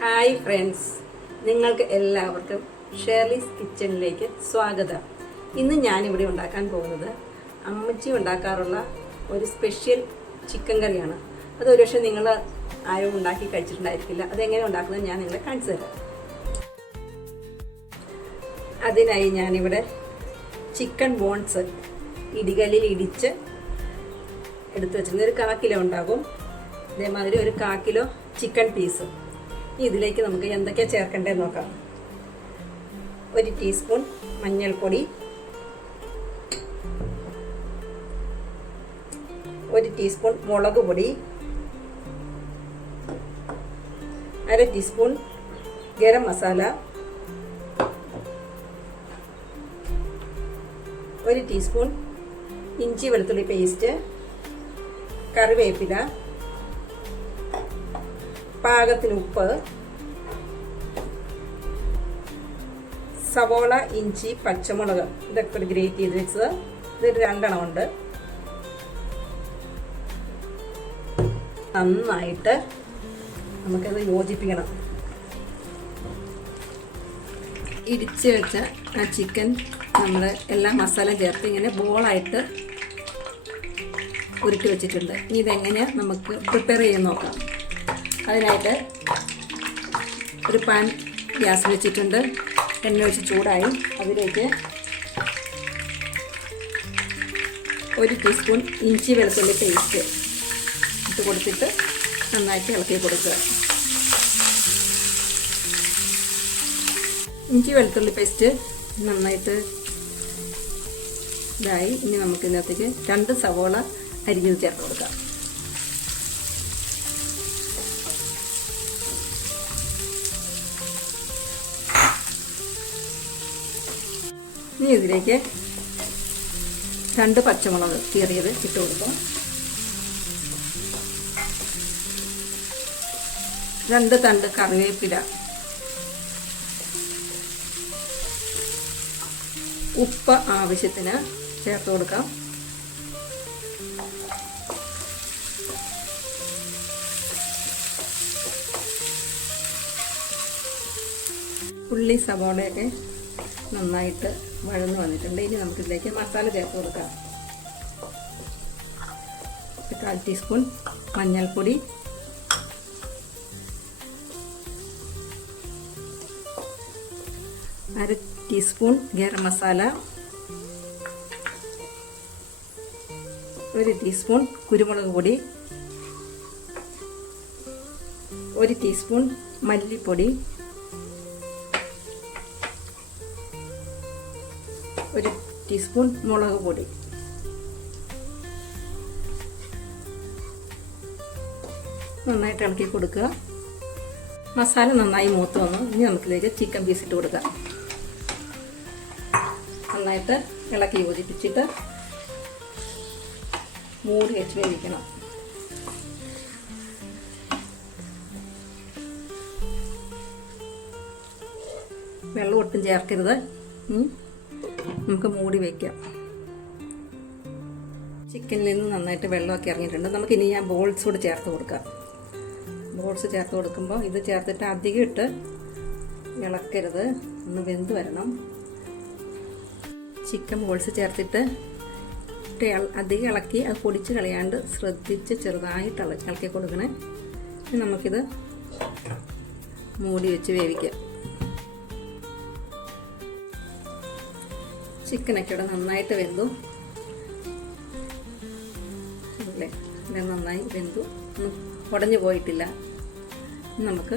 Hi friends, നിങ്ങൾക്ക് എല്ലാവർക്കും Shirley's കിച്ചണിലേക്ക് സ്വാഗതം. ഇന്ന് ഞാനിവിടെ ഉണ്ടാക്കാൻ പോകുന്നത് അമ്മച്ചി ഉണ്ടാക്കാറുള്ള ഒരു സ്പെഷ്യൽ ചിക്കൻ കറിയാണ്. അത് ഒരു പക്ഷേ നിങ്ങൾ ആരും ഉണ്ടാക്കി കഴിച്ചിട്ടുണ്ടായിരിക്കില്ല. അതെങ്ങനെ ഉണ്ടാക്കുന്നത് ഞാൻ നിങ്ങളെ കാണിച്ചു തരാം. അതിനായി ഞാനിവിടെ ചിക്കൻ ബോൺസ് ഇടികല്ലിൽ ഇടിച്ച് എടുത്തു വെച്ചിരുന്നത് ഒരു 1/4 കിലോ ഉണ്ടാകും. അതേമാതിരി ഒരു 1/4 കിലോ ചിക്കൻ പീസ്. ഇതിലേക്ക് നമുക്ക് എന്തൊക്കെയാണ് ചേർക്കേണ്ടതെന്ന് നോക്കാം. 1 ടീസ്പൂൺ മഞ്ഞൾപ്പൊടി, 1 ടീസ്പൂൺ മുളക് പൊടി, 1/2 ടീസ്പൂൺ ഗരം മസാല, 1 ടീസ്പൂൺ ഇഞ്ചി വെളുത്തുള്ളി പേസ്റ്റ്, കറിവേപ്പില, പാകത്തിന് ഉപ്പ്, സവോള, ഇഞ്ചി, പച്ചമുളക് ഇതൊക്കെ ഒരു ഗ്രേറ്റ് ചെയ്ത് വെച്ചത്. ഇതൊരു 2 എണ്ണം ഉണ്ട്. നന്നായിട്ട് നമുക്കത് യോജിപ്പിക്കണം. ഇടിച്ച് വെച്ച ആ ചിക്കൻ നമ്മൾ എല്ലാ മസാല ചേർത്ത് ഇങ്ങനെ ബോളായിട്ട് ഉരുട്ടി വെച്ചിട്ടുണ്ട്. ഇനി ഇതെങ്ങനെയാണ് നമുക്ക് പ്രിപ്പയർ ചെയ്യാൻ നോക്കാം. അതിനായിട്ട് ഒരു പാൻ ഗ്യാസ് വെച്ചിട്ടുണ്ട്. എണ്ണ ഒഴിച്ച് ചൂടായി. അതിലേക്ക് 1 ടീസ്പൂൺ ഇഞ്ചി വെളുത്തുള്ളി പേസ്റ്റ് ഇട്ട് കൊടുത്തിട്ട് നന്നായിട്ട് ഇളക്കി കൊടുക്കുക. ഇഞ്ചി വെളുത്തുള്ളി പേസ്റ്റ് നന്നായിട്ട് ഇതായി. ഇനി നമുക്ക് ഇതിനകത്തേക്ക് 2 സവോള അരിഞ്ഞത് ചേർത്ത് കൊടുക്കാം. ഇനി ഇതിലേക്ക് 2 പച്ചമുളക് കീറിയത് ഇട്ട് കൊടുക്കാം. 2 തണ്ട് കറിവേപ്പില, ഉപ്പ് ആവശ്യത്തിന് ചേർത്ത് കൊടുക്കാം. ഉള്ളി സവോളയൊക്കെ നന്നായിട്ട് വഴന്ന് വന്നിട്ടുണ്ട്. ഇനി നമുക്കിതിലേക്ക് മസാല ചേർത്ത് കൊടുക്കാം. 1/4 ടീസ്പൂൺ മഞ്ഞൾപ്പൊടി, 1/2 ടീസ്പൂൺ ഗരം മസാല, 1 ടീസ്പൂൺ കുരുമുളക് പൊടി, 1 ടീസ്പൂൺ മല്ലിപ്പൊടി, 1 ടീസ്പൂൺ മുളക് പൊടി. നന്നായിട്ട് ഇളക്കി കൊടുക്കുക. മസാല നന്നായി മൂത്ത് വന്നു. ഇനി നമുക്കിതിലേക്ക് ചിക്കൻ പീസ് ഇട്ട് കൊടുക്കാം. നന്നായിട്ട് ഇളക്കി യോജിപ്പിച്ചിട്ട് മൂടി വെച്ച് വേവിക്കണം. വെള്ളം ഒട്ടും ചേർക്കരുത്. നമുക്ക് മൂടി വയ്ക്കാം. ചിക്കനിൽ നിന്ന് നന്നായിട്ട് വെള്ളമൊക്കെ ഇറങ്ങിയിട്ടുണ്ട്. നമുക്കിനി ഞാൻ ബോൾസ് കൂടെ ചേർത്ത് കൊടുക്കാം. ബോൾസ് ചേർത്ത് കൊടുക്കുമ്പോൾ ഇത് ചേർത്തിട്ട് അധികം ഇട്ട് ഇളക്കരുത്. ഒന്ന് വെന്ത് വരണം. ചിക്കൻ ബോൾസ് ചേർത്തിട്ട് അധികം ഇളക്കി അത് പൊടിച്ച് കളയാണ്ട് ശ്രദ്ധിച്ച് ചെറുതായിട്ട് ഇളക്കി കൊടുക്കണേ. ഇനി നമുക്കിത് മൂടി വെച്ച് വേവിക്കാം. ചിക്കനൊക്കെ ഇവിടെ നന്നായിട്ട് വെന്തു അല്ലേ? ഇത് നന്നായി വെന്തു, ഉടഞ്ഞു പോയിട്ടില്ല. നമുക്ക്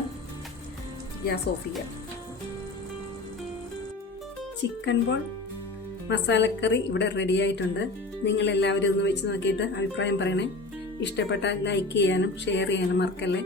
ഗ്യാസ് ഓഫ് ചെയ്യാം. ചിക്കൻ ബോൾ മസാലക്കറി ഇവിടെ റെഡി ആയിട്ടുണ്ട്. നിങ്ങളെല്ലാവരും ഒന്ന് വെച്ച് നോക്കിയിട്ട് അഭിപ്രായം പറയണേ. ഇഷ്ടപ്പെട്ടാൽ ലൈക്ക് ചെയ്യാനും ഷെയർ ചെയ്യാനും മറക്കല്ലേ.